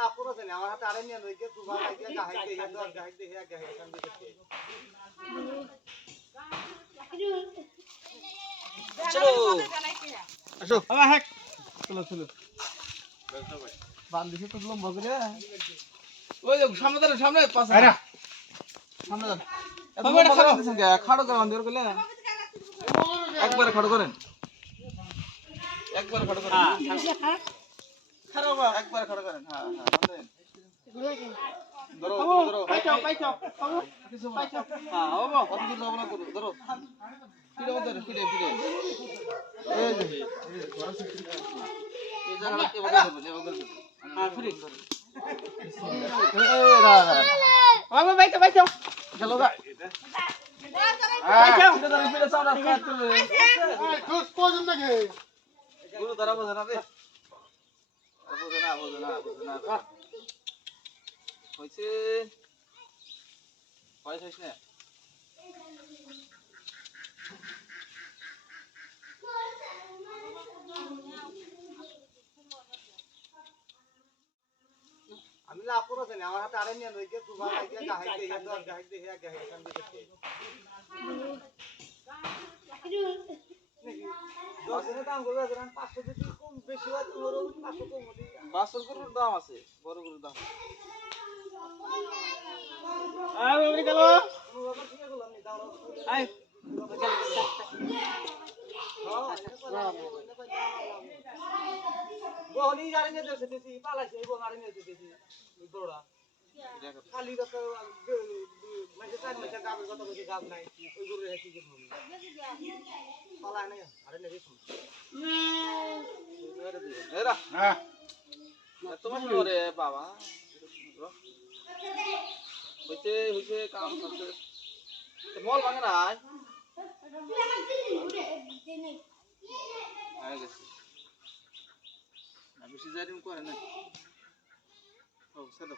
লাভ করেছেন আমার হাতে আরে নিয়ে লইকে তুবা লাগে গাহাই দে দর গাহাই দে হে গাহাই সামনে দেখে চলো আসো বাবা হ্যাঁ চলো চলো বান্দিছে তো লম্বা করে ওই সামনে দাঁড়ান সামনে পাশে আরে সামনে দাঁড়ান বাবা এটা খাড়ো দিছেন কে খাড়ো করে বান্দি করে একবারে খাড়ো করেন একবারে খাড়ো করেন খাড়ো বাবা একবারে খাড়ো করেন হ্যাঁ হ্যাঁ ধরো ধরো পাইছো কিছু পাইছো হ্যাঁ বাবা অত কিছু না করো ধরো ফিরে ধরো ফিরে ফিরে এই যে এই জায়গাটা কে বলে দেবে হ্যাঁ ফিরে এই রা বাবা পাইছো চলো গা পাইছো ফিরে ধরো ফিরে সাউন্ড আসছে তুই কোজন দেখে গুরু ধরা বোঝা না বে বোঝা না হইছে পয়সা হইছে না আমি লাভ করেছেন আমার হাতে আরে নিয়ে লইকে তুবা লাগে গাহাই দে দর গাহাই দে হে গাহাই সামনে দেখে দশজনের দাম করবে ধরেন 500 যদি কম বেশি হয় তোর 500 কম হলি বাসর গরুর দাম আছে বড় গরুর দাম আয় বাবরি গেল বাবা কি করলাম নি দাও আয় বহনি জানি না দেশে দেশি পালাইছে এই বহনি না দেশে দেশি দৌড়া খালি তো মানে তার মধ্যে গাবের কথা বলছি গাব নাই ওই গরু রেখে কি করব পালাই না আরে নেবে এরা হ্যাঁ তোমার কি করে বাবা হইছে কাম করতে মল ভাঙে না বেশি জারি করে না ও সেটা